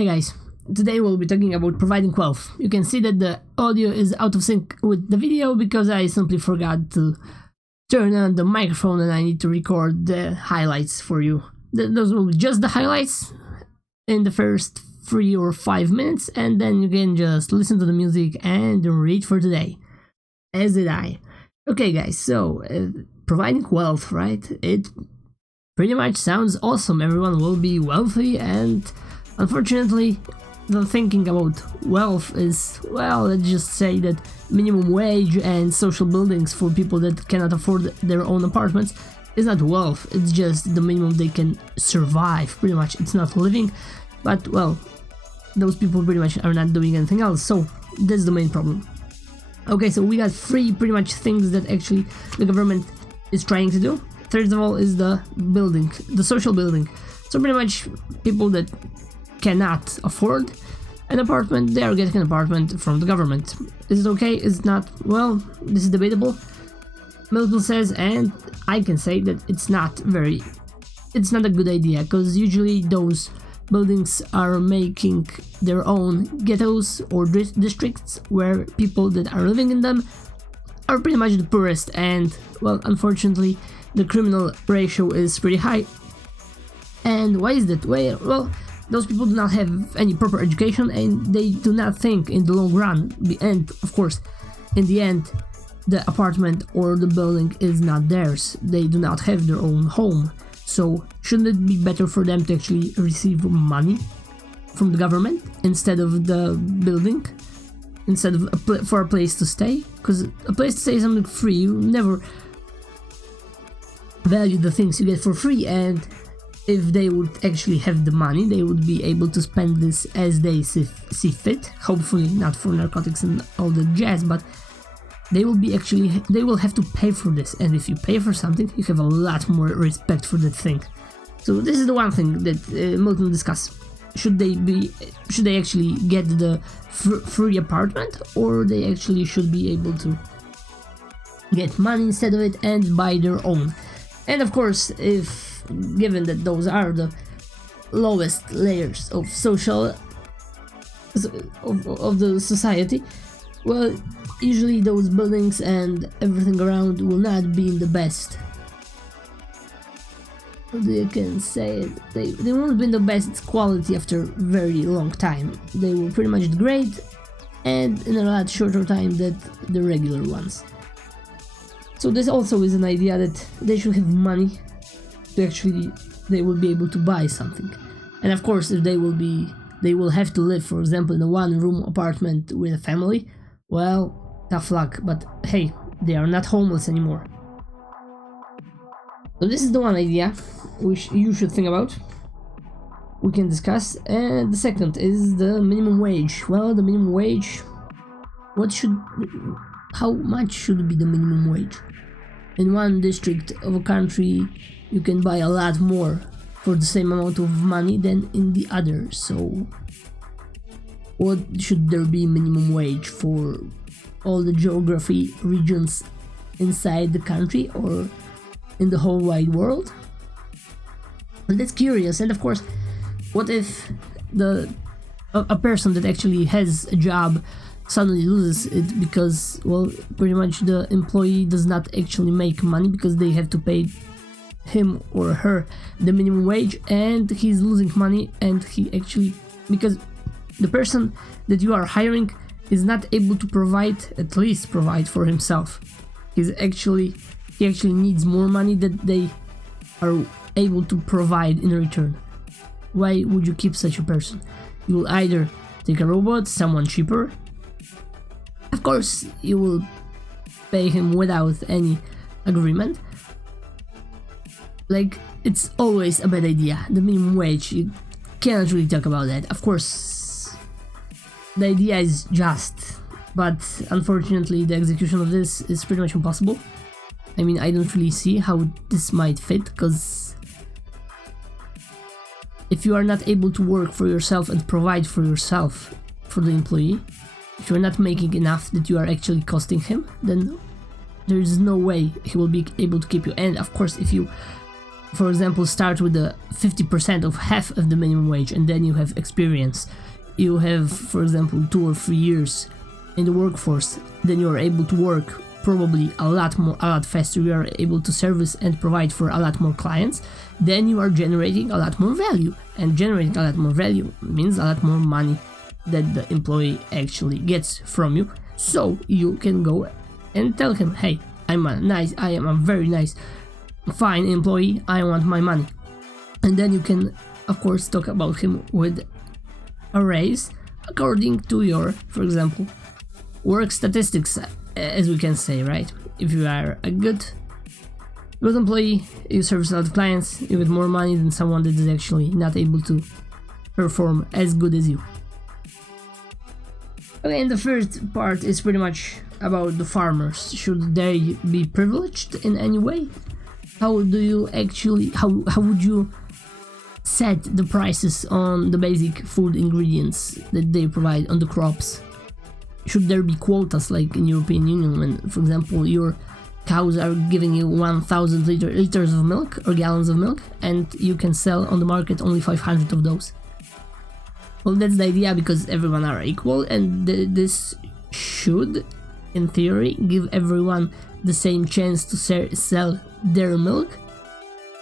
Hey guys, today we'll be talking about providing wealth. You can see that the audio is out of sync with the video because I simply forgot to turn on the microphone and I need to record the highlights for you. Those will be just the highlights in the first 3 or 5 minutes, and then you can just listen to the music and read for today. As did I. Okay guys, so providing wealth, right? It pretty much sounds awesome. Everyone will be wealthy, and unfortunately the thinking about wealth is, well, let's just say that minimum wage and social buildings for people that cannot afford their own apartments is not wealth. It's just the minimum they can survive. Pretty much it's not living, but well, those people pretty much are not doing anything else, so that's the main problem. Okay, so we got 3 pretty much things that actually the government is trying to do. First of all is the building, the social building. So pretty much people that cannot afford an apartment, they are getting an apartment from the government. Is it okay? Is it not? Well, this is debatable. Milton says, and I can say that it's not a good idea, because usually those buildings are making their own ghettos or districts where people that are living in them are pretty much the poorest, and well, unfortunately the criminal ratio is pretty high. And why is that? Well, those people do not have any proper education and they do not think in the long run, and of course in the end the apartment or the building is not theirs. They do not have their own home. So shouldn't it be better for them to actually receive money from the government instead of the building, instead of for a place to stay? Because a place to stay is something free. You never value the things you get for free, and if they would actually have the money, they would be able to spend this as they see fit. Hopefully not for narcotics and all the jazz, but they will have to pay for this, and if you pay for something, you have a lot more respect for that thing. So this is the one thing that Milton discussed. Should they actually get the free apartment, or they actually should be able to get money instead of it and buy their own? And of course, if given that those are the lowest layers of social of the society, well, usually those buildings and everything around will not be in the best. They can say it. They won't be in the best quality after a very long time. They will pretty much degrade, and in a lot shorter time than the regular ones. So this also is an idea that they should have money to actually, they will be able to buy something. And of course, if they will have to live, for example, in a 1-room apartment with a family, well, tough luck, but hey, they are not homeless anymore. So this is the one idea which you should think about, we can discuss. And the second is the minimum wage. Well, the minimum wage, how much should be the minimum wage? In one district of a country you can buy a lot more for the same amount of money than in the other, so what should there be minimum wage for all the geography regions inside the country or in the whole wide world? And that's curious. And of course, what if a person that actually has a job suddenly loses it because, well, pretty much the employee does not actually make money because they have to pay him or her the minimum wage, and he's losing money, and because the person that you are hiring is not able to at least provide for himself. He actually needs more money that they are able to provide in return. Why would you keep such a person? You will either take a robot, someone cheaper. Of course, you will pay him without any agreement. Like, it's always a bad idea. The minimum wage, you cannot really talk about that. Of course, the idea is just, but unfortunately the execution of this is pretty much impossible. I mean, I don't really see how this might fit, because if you are not able to work for yourself and provide for yourself, for the employee, if you are not making enough that you are actually costing him, then there is no way he will be able to keep you. And of course, if you for example, start with the 50% of half of the minimum wage, and then you have experience. You have, for example, 2 or 3 years in the workforce, then you are able to work probably a lot faster. You are able to service and provide for a lot more clients. Then you are generating a lot more value, and generating a lot more value means a lot more money that the employee actually gets from you. So you can go and tell him, hey, I am a very nice, fine employee, I want my money. And then you can, of course, talk about him with a raise according to your, for example, work statistics, as we can say, right? If you are a good employee, you service a lot of clients, you get more money than someone that is actually not able to perform as good as you. Okay, and the first part is pretty much about the farmers. Should they be privileged in any way? How would you set the prices on the basic food ingredients that they provide on the crops? Should there be quotas like in European Union when, for example, your cows are giving you 1,000 liters of milk or gallons of milk, and you can sell on the market only 500 of those? Well, that's the idea, because everyone are equal, and this should, in theory, give everyone the same chance to sell their milk.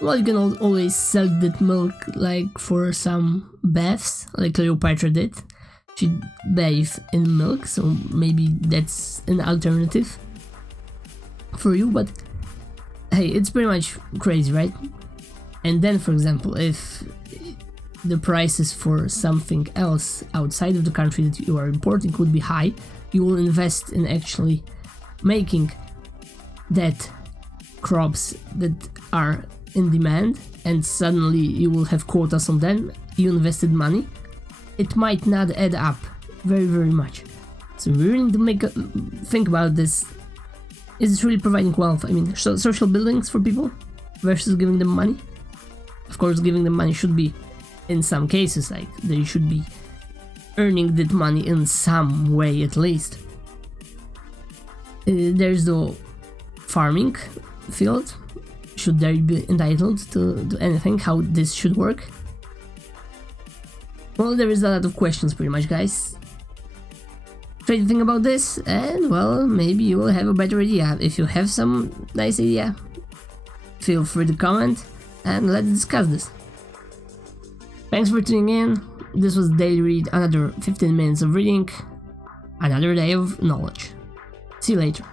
Well, you can always sell that milk like for some baths, like Cleopatra did. She bathed in milk, so maybe that's an alternative for you, but hey, it's pretty much crazy, right? And then, for example, if the prices for something else outside of the country that you are importing would be high, you will invest in actually making that crops that are in demand, and suddenly you will have quotas on them. You invested money. It might not add up very, very much. So we really need to think about this. Is it really providing wealth? I mean, social buildings for people versus giving them money? Of course, giving them money should be, in some cases, like they should be earning that money in some way at least. There's the farming field. Should they be entitled to anything? How this should work? Well, there is a lot of questions, pretty much, guys. Try to think about this, and well, maybe you will have a better idea. If you have some nice idea, feel free to comment and let's discuss this. Thanks for tuning in. This was Daily Read, another 15 minutes of reading, another day of knowledge. See you later.